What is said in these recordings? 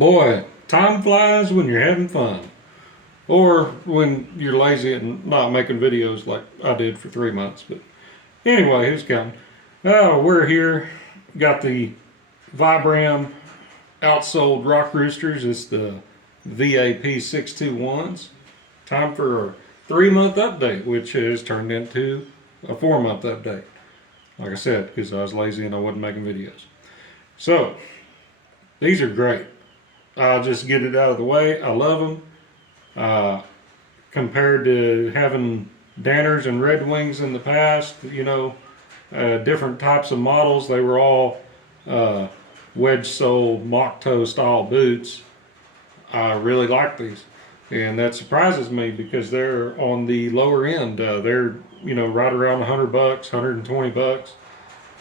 Boy, time flies when you're having fun. Or when you're lazy and not making videos like I did for 3 months. But anyway, who's counting? Oh, we're here. Got the Vibram outsold Rockroosters. It's the VAP621s. Time for a 3-month update, which has turned into a 4-month update. Like I said, because I was lazy and I wasn't making videos. So, these are great. I'll just get it out of the way. I love them. Compared to having Danners and Red Wings in the past, different types of models, they were all wedge sole, mock toe style boots. I really like these, and that surprises me because they're on the lower end. They're right around $100, $120,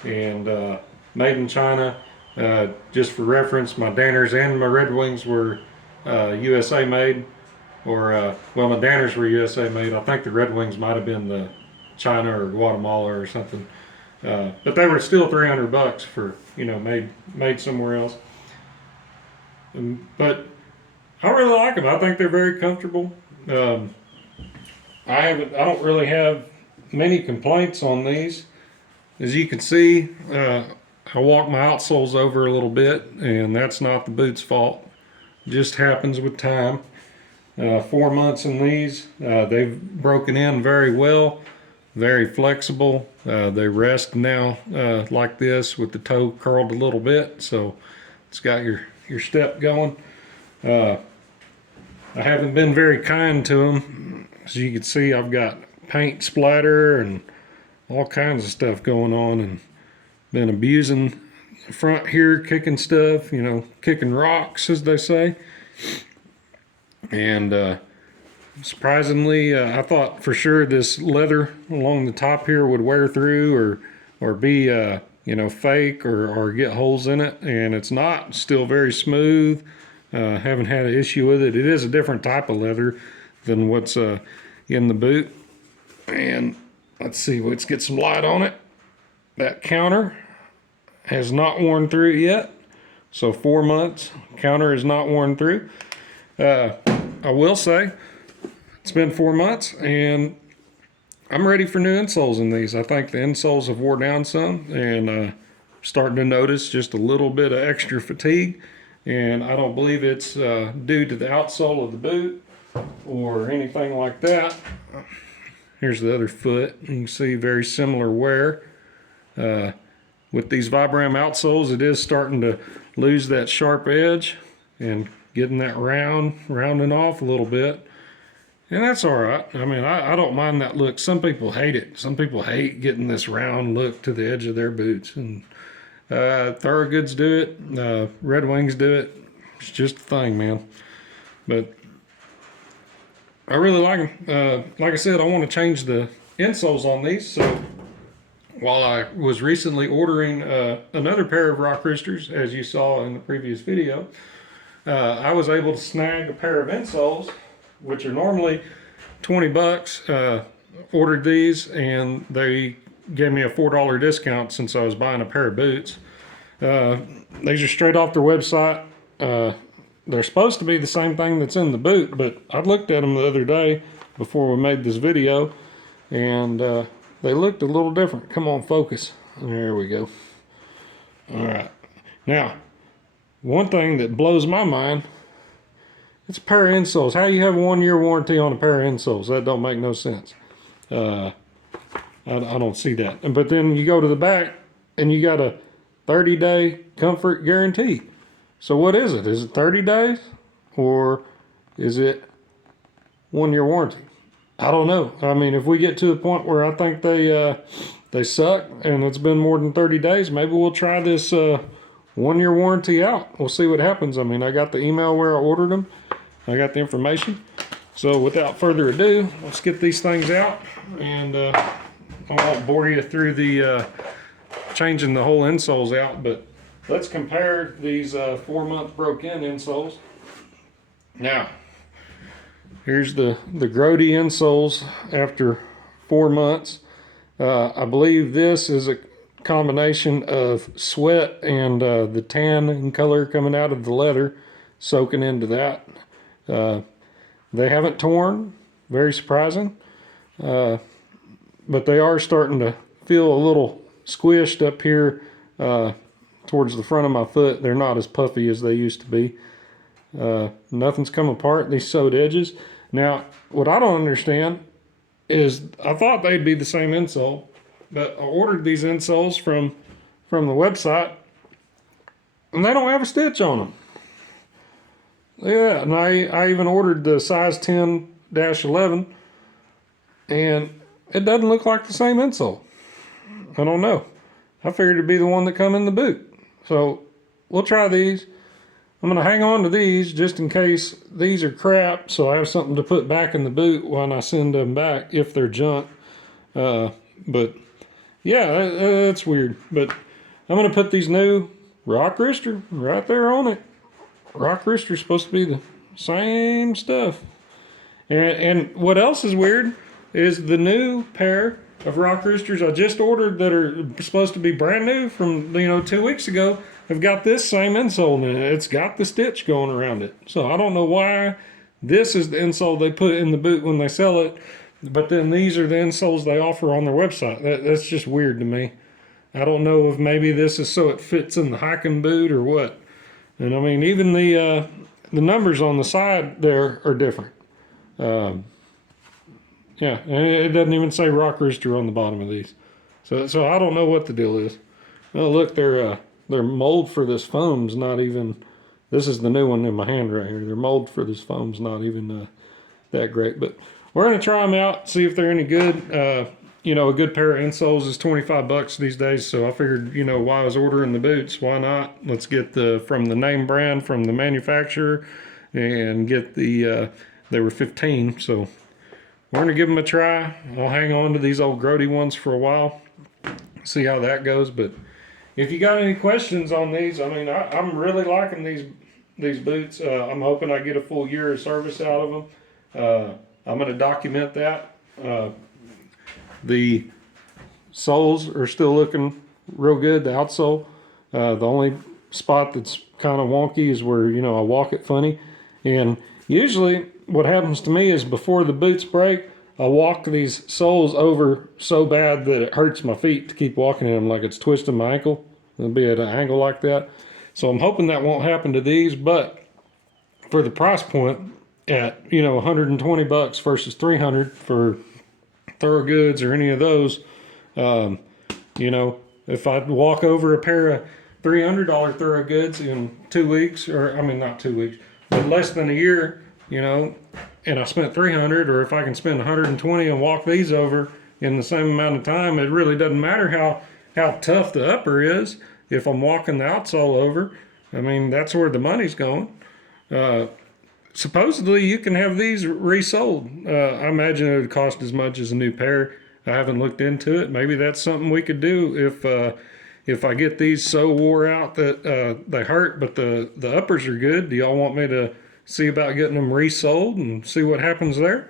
and made in China. Just for reference, my Danners and my Red Wings were USA made. Or, well, my Danners were USA made. I think the Red Wings might have been the China or Guatemala or something. But they were still $300 for, made somewhere else. But I really like them. I think they're very comfortable. I don't really have many complaints on these. As you can see, I walk my outsoles over a little bit, and that's not the boot's fault. It just happens with time. 4 months in these, they've broken in very well, very flexible. They rest now like this with the toe curled a little bit, so it's got your step going. I haven't been very kind to them. As you can see, I've got paint splatter and all kinds of stuff going on, and been abusing the front here, kicking stuff, kicking rocks, as they say. And surprisingly, I thought for sure this leather along the top here would wear through or be fake or get holes in it, and it's not. It's still very smooth. Haven't had an issue with it. It is a different type of leather than what's in the boot. And let's see, let's get some light on it. That counter has not worn through yet. So 4 months, counter is not worn through. I will say it's been 4 months and I'm ready for new insoles in these. I think the insoles have wore down some, and starting to notice just a little bit of extra fatigue, and I don't believe it's due to the outsole of the boot or anything like that. Here's the other foot. You can see very similar wear. With these Vibram outsoles, it is starting to lose that sharp edge and getting that rounding off a little bit, and that's all right. I mean, I don't mind that look. Some people hate it. Some people hate getting this round look to the edge of their boots, and Thorogoods do it, Red Wings do it. It's just a thing, man. But I really like them. Like I said, I want to change the insoles on these, so while I was recently ordering another pair of Rockroosters, as you saw in the previous video, I was able to snag a pair of insoles, which are normally $20. Ordered these, and they gave me a $4 discount since I was buying a pair of boots. These are straight off their website. They're supposed to be the same thing that's in the boot, but I looked at them the other day before we made this video, and they looked a little different. Come on, focus. There we go. All right. Now, one thing that blows my mind, it's a pair of insoles. How you have a 1-year warranty on a pair of insoles? That don't make no sense. I don't see that. But then you go to the back and you got a 30-day comfort guarantee. So what is it? Is it 30 days or is it 1-year warranty? I don't know. I mean, if we get to the point where I think they suck and it's been more than 30 days, maybe we'll try this 1-year warranty out. We'll see what happens. I mean, I got the email where I ordered them. I got the information. So without further ado, let's get these things out, and I won't bore you through the changing the whole insoles out, but let's compare these 4-month broke-in insoles. Now, here's the Grody insoles after 4 months. I believe this is a combination of sweat and the tan in color coming out of the leather soaking into that. They haven't torn, very surprising, but they are starting to feel a little squished up here towards the front of my foot. They're not as puffy as they used to be. Nothing's come apart, these sewed edges. Now, what I don't understand is I thought they'd be the same insole, but I ordered these insoles from the website, and they don't have a stitch on them. Yeah, and I even ordered the size 10-11, and it doesn't look like the same insole. I don't know. I figured it'd be the one that come in the boot. So we'll try these. I'm going to hang on to these just in case these are crap, so I have something to put back in the boot when I send them back if they're junk. But yeah, that's weird. But I'm going to put these new Rockrooster right there on it. Rockrooster's supposed to be the same stuff. And what else is weird is the new pair of Rockroosters I just ordered that are supposed to be brand new from 2 weeks ago have got this same insole in it. It's got the stitch going around it. So I don't know why this is the insole they put in the boot when they sell it, but then these are the insoles they offer on their website. That's just weird to me. I don't know if maybe this is so it fits in the hiking boot or what. And I mean, even the numbers on the side there are different. Yeah, and it doesn't even say Rockrooster on the bottom of these. So I don't know what the deal is. Oh, look, their mold for this foam's not even, this is the new one in my hand right here. Their mold for this foam's not even that great. But we're going to try them out, see if they're any good. A good pair of insoles is 25 bucks these days. So I figured, while I was ordering the boots, why not? Let's get from the name brand, from the manufacturer, and get they were 15. So we're going to give them a try. I'll hang on to these old grody ones for a while, see how that goes. But if you got any questions on these, I mean, I'm really liking these boots. I'm hoping I get a full year of service out of them. I'm going to document that. The soles are still looking real good, the outsole. The only spot that's kind of wonky is where, I walk it funny. And usually what happens to me is before the boots break, I walk these soles over so bad that it hurts my feet to keep walking in them, like it's twisting my ankle. It'll be at an angle like that. So I'm hoping that won't happen to these, but for the price point at, 120 bucks versus 300 for Thorogoods or any of those, if I walk over a pair of $300 Thorogoods in 2 weeks, or I mean, not 2 weeks, but less than a year, and I spent 300, or if I can spend 120 and walk these over in the same amount of time, it really doesn't matter how tough the upper is. If I'm walking the outsole over, I mean, that's where the money's going. Supposedly you can have these resold. I imagine it would cost as much as a new pair. I haven't looked into it. Maybe that's something we could do if I get these so wore out that they hurt, but the uppers are good. Do y'all want me to see about getting them resold and see what happens there?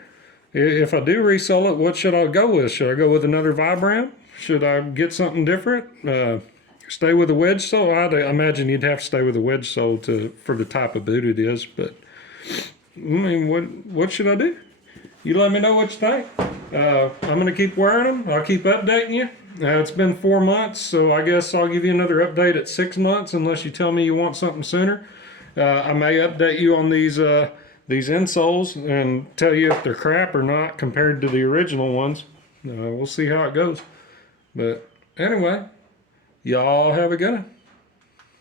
If I do resell it, what should I go with? Should I go with another vibram? Should I get something different? Stay with a wedge sole? I imagine you'd have to stay with a wedge sole for the type of boot it is, but I mean, what should I do? You let me know what you think. I'm going to keep wearing them. I'll keep updating you. It's been 4 months, so I guess I'll give you another update at 6 months unless you tell me you want something sooner. I may update you on these insoles and tell you if they're crap or not compared to the original ones. We'll see how it goes. But anyway, y'all have a good one.